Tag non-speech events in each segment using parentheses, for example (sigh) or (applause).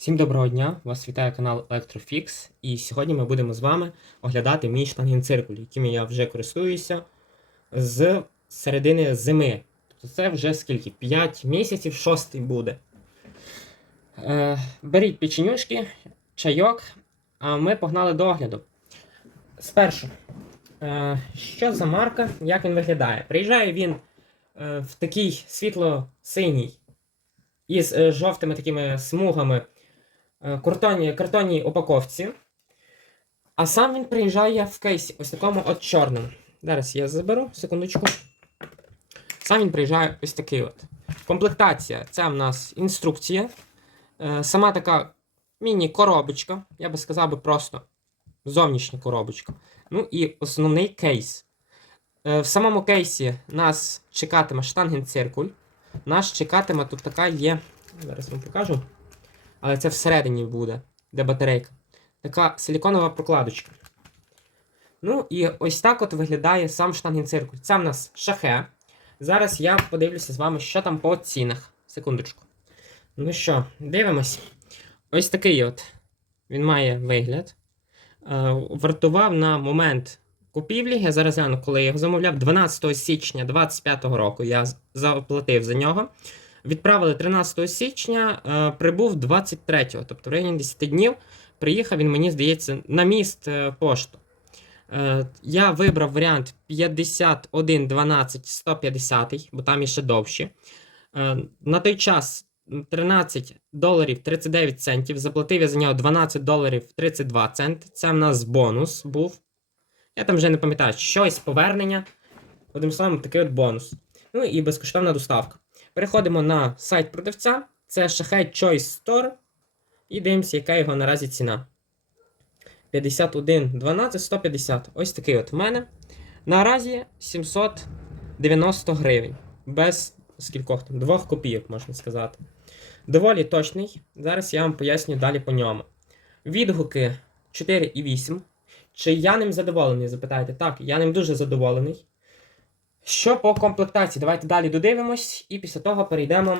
Всім доброго дня! Вас вітає канал Electrofix. І сьогодні ми будемо з вами оглядати мій штангенциркуль, яким я вже користуюся з середини зими. Тобто це вже скільки? 5 місяців, 6 буде. Е, беріть печенюшки, чайок, а ми погнали до огляду. Спершу, е, що за марка, як він виглядає? Приїжджає він е, в такий світло-синій із е, жовтими такими смугами картонній, картонній упаковці. А сам він приїжджає в кейсі, ось такому от чорному. Зараз я заберу, секундочку. Сам він приїжджає ось такий от. Комплектація це в нас інструкція. Е, Сама така міні-коробочка, я би сказав би просто зовнішня коробочка. Ну і основний кейс. Е, В самому кейсі нас чекатиме штангенциркуль. Нас чекатиме тут така є. Зараз вам покажу. Але це всередині буде, де батарейка. Така силіконова прокладочка. Ну і ось так от виглядає сам штангенциркуль. Це в нас шахе. Зараз я подивлюся з вами, що там по цінах. Секундочку. Ну що, дивимось. Ось такий от він має вигляд. Е, Вартував на момент купівлі. Я зараз гляну, коли я його замовляв 12 січня 2025 року. Я заплатив за нього. Відправили 13 січня, е, прибув 23-го, тобто в районі 10 днів. Приїхав він, мені здається, на міст е, пошту. Е, я вибрав варіант 51 12 150, бо там іще довші. На той час 13 доларів 39 центів. Заплатив я за нього 12 доларів 32 центи. Це в нас бонус був. Я там вже не пам'ятаю, щось повернення. Одним словом, такий от бонус. Ну і безкоштовна доставка. Переходимо на сайт продавця. Це Shahed Choice Store. І дивимося, яка його наразі ціна. 51, 12, 150. Ось такий от в мене. Наразі 790 гривень. Без скількох там, двох копійок, можна сказати. Доволі точний. Зараз я вам поясню далі по ньому. Відгуки 4,8. Чи я ним задоволений? Запитаєте? Так, я ним дуже задоволений. Що по комплектації? Давайте далі додивимось, і після того перейдемо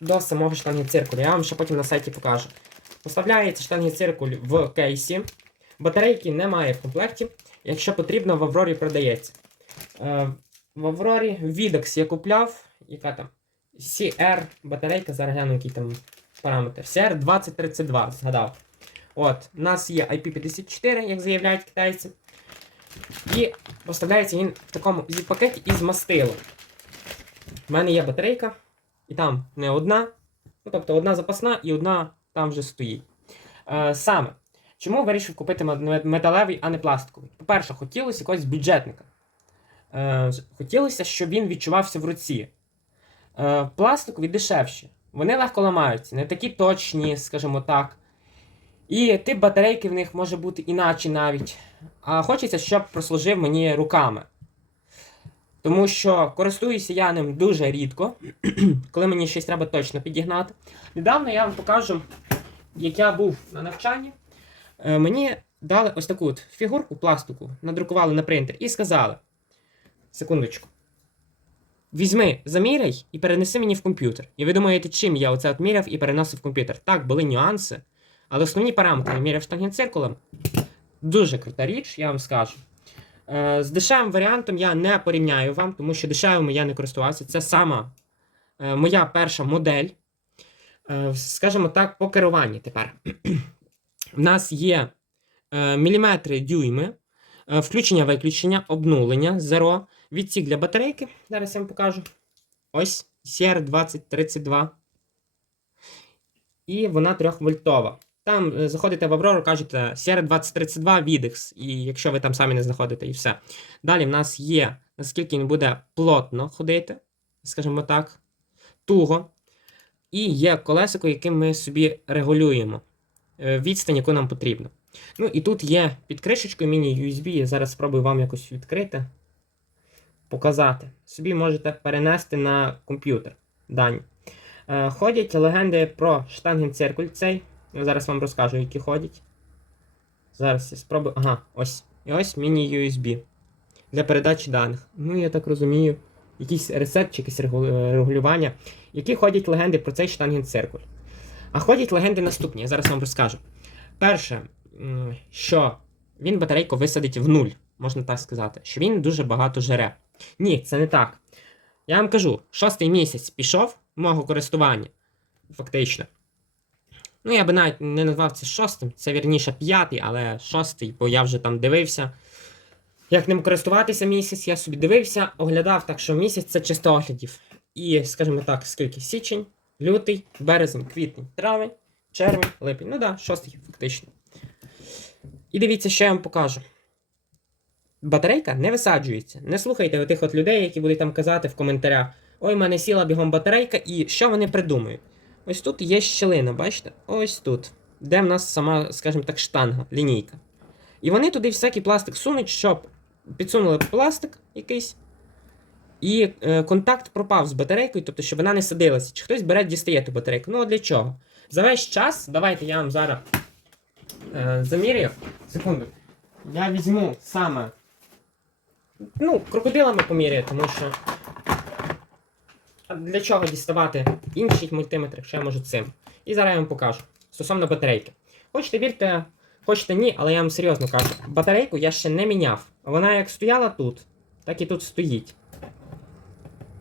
до самого штангенциркулю. Я вам ще потім на сайті покажу. Поставляється штангенциркуль в кейсі. Батарейки немає в комплекті. Якщо потрібно, в Аврорі продається. Е, в Аврорі Videx я купляв. Яка там? CR батарейка, зараз гляну, який там параметр. CR 2032, згадав. От, у нас є IP54, як заявляють китайці. І поставляється він в такому зіп-пакеті із мастилом. У мене є батарейка, і там не одна. Ну, тобто одна запасна і одна там вже стоїть. Е, саме, чому вирішив купити металевий, а не пластиковий? По-перше, хотілося якогось бюджетника. Е, хотілося, щоб він відчувався в руці. Е, пластикові дешевші. Вони легко ламаються, не такі точні, скажімо так. І тип батарейки в них може бути іначе навіть. А хочеться, щоб прослужив мені руками. Тому що користуюся я ним дуже рідко, (clears throat) коли мені щось треба точно підігнати. Недавно я вам покажу, як я був на навчанні. Е, Мені дали ось таку от фігурку пластику, надрукували на принтер і сказали: секундочку. Візьми, заміряй і перенеси мені в комп'ютер. І ви думаєте, чим я оце от міряв і переносив в комп'ютер? Так, були нюанси, але основні параметри міряв штангенциркулем. Дуже крута річ, я вам скажу. Е, з дешевим варіантом я не порівняю вам, тому що дешевими я не користувався. Це сама е, моя перша модель. Е, скажімо так, по керуванні тепер. (clears throat) У нас є міліметри дюйми, е, включення-виключення, обнулення, зеро, відсік для батарейки. Зараз я вам покажу. Ось CR2032. І вона 3 вольтова. Там е, заходите в Аврору, кажете CR2032 Videx, і якщо ви там самі не знаходите, і все. Далі в нас є, наскільки він буде плотно ходити, скажімо так, туго. І є колесико, яким ми собі регулюємо е, відстань, яку нам потрібно. Ну і тут є під кришечкою міні-USB. Я зараз спробую вам якось відкрити, показати. Собі можете перенести на комп'ютер дані. Е, Ходять легенди про штангенциркуль цей. Я зараз вам розкажу, які ходять. Зараз я спробую. Ага, ось. І ось міні-USB для передачі даних. Ну, я так розумію, якийсь ресет чи якесь регулювання, які ходять легенди про цей штангенциркуль. А ходять легенди наступні, я зараз вам розкажу. Перше, що він батарейку висадить в нуль, можна так сказати, що він дуже багато жере. Ні, це не так. Я вам кажу, шостий місяць пішов мого користування, фактично. Ну, я би навіть не назвав це шостим, це вірніше п'ятий, але шостий, бо я вже там дивився. Як ним користуватися місяць, я собі дивився, оглядав, так що місяць це чисто оглядів. І, скажімо так, скільки? Січень, лютий, березень, квітень, травень, червень, липень. Ну так, да, шостий, фактично. І дивіться, що я вам покажу. Батарейка не висаджується. Не слухайте тих от людей, які будуть там казати в коментарях: Ой, в мене сіла бігом батарейка, і що вони придумають? Ось тут є щілина, бачите? Ось тут, де в нас сама, скажімо так, штанга, лінійка. І вони туди всякий пластик сунуть, щоб підсунули пластик якийсь, і е, контакт пропав з батарейкою, тобто, щоб вона не садилася. Чи хтось бере, дістає ту батарейку. Ну, а для чого? За весь час, давайте я вам зараз е, заміряю. Секунду. Я візьму саме. Ну, крокодилами поміряю, тому що. Для чого діставати інший мультиметр, якщо я можу цим. І зараз я вам покажу. Стосовно батарейки. Хочете вірте, хочете ні, але я вам серйозно кажу. Батарейку я ще не міняв. Вона як стояла тут, так і тут стоїть.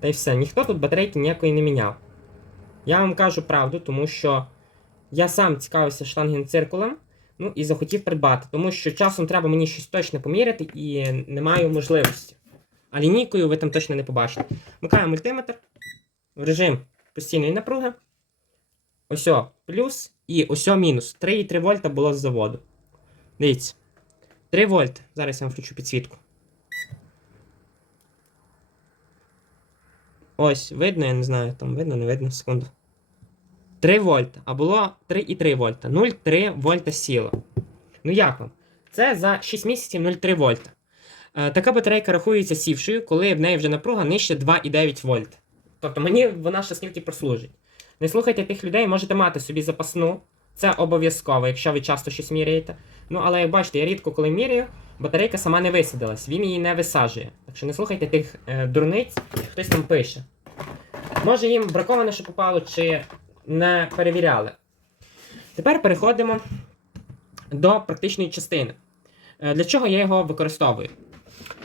Та й все. Ніхто тут батарейки ніякої не міняв. Я вам кажу правду, тому що я сам цікавився штангенциркулем, ну і захотів придбати, тому що часом треба мені щось точно поміряти і не маю можливості. А лінійкою ви там точно не побачите. Вмикаю мультиметр в режим постійної напруги. Ось плюс і ось мінус. 3,3 вольта було з заводу. Дивіться. 3 вольта. Зараз я вам включу підсвітку. Ось, видно, я не знаю, там видно, не видно, секунду. 3 вольта, а було 3,3 вольта. 0,3 вольта сіло. Ну як вам? Це за 6 місяців 0,3 вольта. Е, така батарейка рахується сівшою, коли в неї вже напруга нижче 2,9 вольт. Тобто мені вона ще скільки прослужить. Не слухайте тих людей, можете мати собі запасну. Це обов'язково, якщо ви часто щось міряєте. Ну, але як бачите, я рідко коли міряю, батарейка сама не висадилась, він її не висаджує. Так що не слухайте тих е, дурниць, хтось там пише. Може їм браковане, що попало, чи не перевіряли. Тепер переходимо до практичної частини. Е, Для чого я його використовую?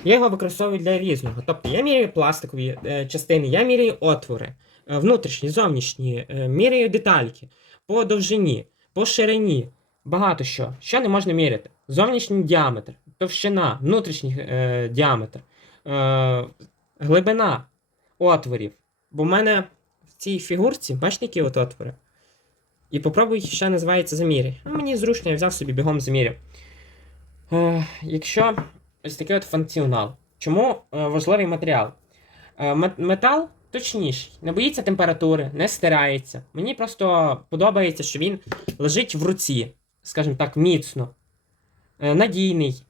Я його використовую для різного. Тобто я міряю пластикові е, частини, я міряю отвори, е, внутрішні, зовнішні, е, міряю детальки по довжині, по ширині, багато що. Що не можна міряти? Зовнішній діаметр, товщина, внутрішній е, діаметр, е, глибина отворів. Бо в мене в цій фігурці, бачите, які от отвори? І попробуй ще називається замірі. А мені зручно, я взяв собі бігом заміряв. Е, якщо ось такий от функціонал. Чому е, важливий матеріал? Е, метал точніший, не боїться температури, не стирається. Мені просто подобається, що він лежить в руці, скажімо так, міцно, е, надійний,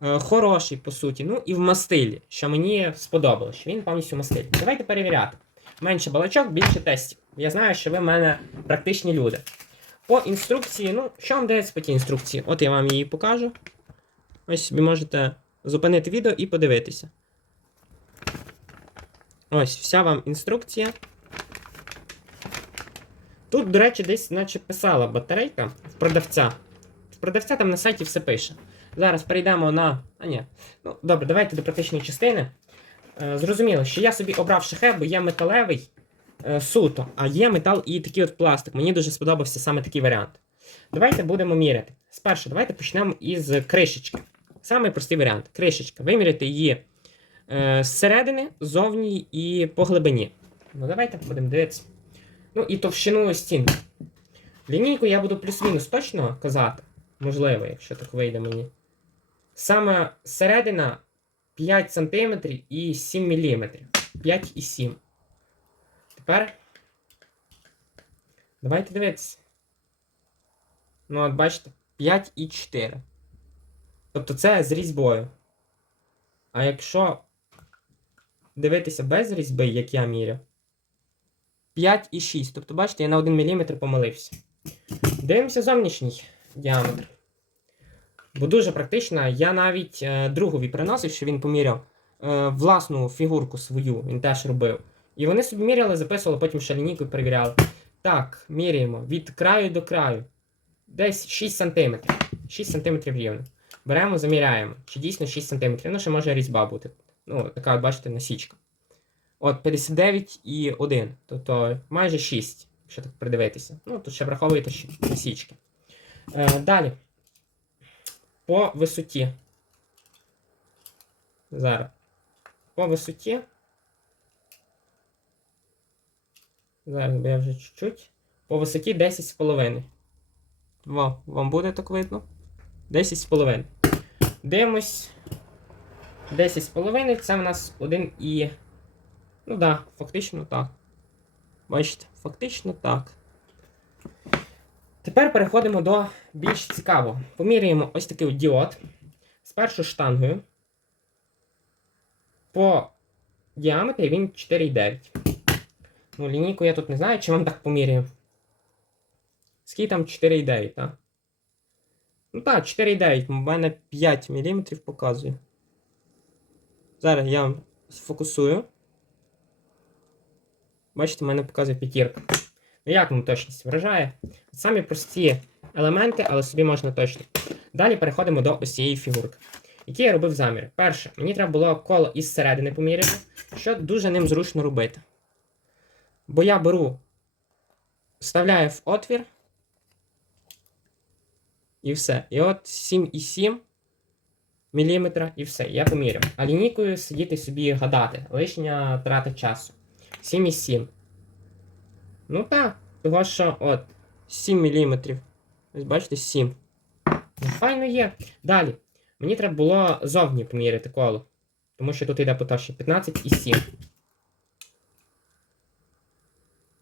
хороший, по суті. Ну і в мастилі, що мені сподобалось, що він повністю в мастилі. Давайте перевіряти. Менше балачок, більше тестів. Я знаю, що ви в мене практичні люди. По інструкції, ну, що вам дається по тій інструкції? От я вам її покажу. Ось собі можете зупинити відео і подивитися. Ось, вся вам інструкція. Тут, до речі, десь наче писала батарейка в продавця. В продавця там на сайті все пише. Зараз перейдемо на. А, ні. Ну, добре, давайте до практичної частини. Е, зрозуміло, що я собі обрав шахе, бо є металевий е, суто, а є метал і такий от пластик. Мені дуже сподобався саме такий варіант. Давайте будемо міряти. Спершу, давайте почнемо із кришечки. Самий простий варіант. Кришечка. Виміряти її е, зсередини, зовні і по глибині. Ну, давайте будемо дивитися. Ну і товщину стін. Лінійку я буду плюс-мінус точно казати. Можливо, якщо так вийде мені. Саме середина 5 см і 7 мм. 5 і 7. Тепер. Давайте дивитися. Ну, от бачите, 5 і 4. Тобто це з різьбою. А якщо дивитися без різьби, як я міряв, 5 і 6. Тобто, бачите, я на 1 мм помилився. Дивимося зовнішній діаметр. Бо дуже практично, я навіть е, другові приносив, що він поміряв е, власну фігурку свою, він теж робив. І вони собі міряли, записували, потім ще лінійкою перевіряли. Так, міряємо від краю до краю. Десь 6 см. 6 см рівно. Беремо, заміряємо, чи дійсно 6 см. Ну, ще може різьба бути. Ну, така, бачите, насічка. От 59 і 1. Тобто майже 6, якщо так придивитися. Ну, тут ще враховуєте насічки. Е, далі. По висоті. Зараз. По висоті. Зараз бо я вже чуть-чуть. По висоті 10,5. Во, вам буде так видно? 10,5. Дивимось. 10,5 це в нас один і. Ну да, фактично так. Бачите, фактично так. Тепер переходимо до більш цікавого. Поміряємо ось такий от діод з першою штангою. По діаметрі він 4,9. Ну, лінійку я тут не знаю, чи вам так поміряю. Скільки там 4,9, так? Ну так, 4,9. У мене 5 мм показує. Зараз я вам сфокусую. Бачите, в мене показує п'ятірка. Ну як вам точність вражає? Самі прості елементи, але собі можна точно. Далі переходимо до ось цієї фігурки. Які я робив заміри. Перше, мені треба було коло із середини поміряти, що дуже ним зручно робити. Бо я беру, вставляю в отвір. І все. І от 7,7 мм і все. Я поміряв. А лінійкою сидіти собі і гадати. Лишня трата часу. 7,7. Ну так, того що от 7 мм. Ось бачите, 7. Ну, файно є. Далі. Мені треба було зовні поміряти коло. Тому що тут йде поточні 15,7.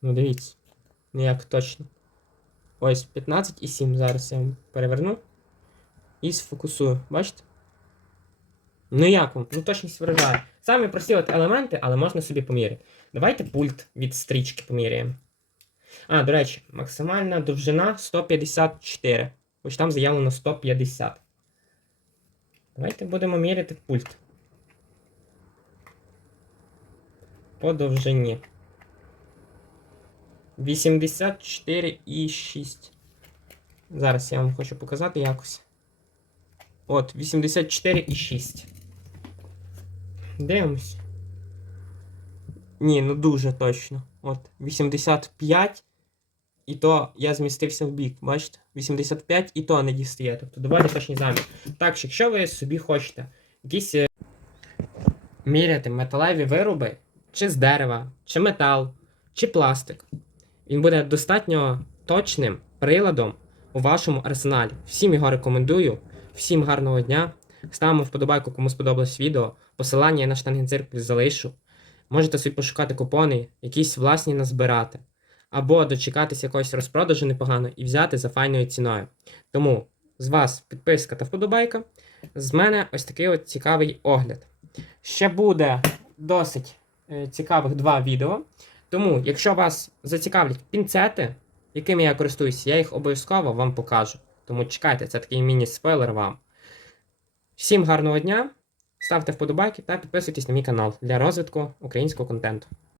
Ну, дивіться. Ніяк точно. Ось 15,7. Зараз я переверну. І сфокусую. Бачите? Ну як вам? Ну точність вражає. Самі прості от елементи, але можна собі поміряти. Давайте пульт від стрічки поміряємо. А, до речі, максимальна довжина 154. Ось там заявлено 150. Давайте будемо міряти пульт. По довжині. 84,6. Зараз я вам хочу показати якось. От, 84,6. Дивимось. Ні, ну дуже точно. От, 85. І то я змістився в бік, бачите? 85 і то не дістає. Тобто доволі точні замір. Так що, якщо ви собі хочете якісь е, міряти металеві вироби, чи з дерева, чи метал, чи пластик, він буде достатньо точним приладом у вашому арсеналі. Всім його рекомендую. Всім гарного дня. Ставимо вподобайку, кому сподобалось відео. Посилання я на штангенциркуль залишу. Можете собі пошукати купони, якісь власні назбирати. Або дочекатися якогось розпродажу непогано і взяти за файною ціною. Тому з вас підписка та вподобайка. З мене ось такий от цікавий огляд. Ще буде досить е, цікавих два відео. Тому, якщо вас зацікавлять пінцети, якими я користуюся, я їх обов'язково вам покажу. Тому чекайте, це такий міні-спойлер вам. Всім гарного дня! Ставте вподобайки та підписуйтесь на мій канал для розвитку українського контенту.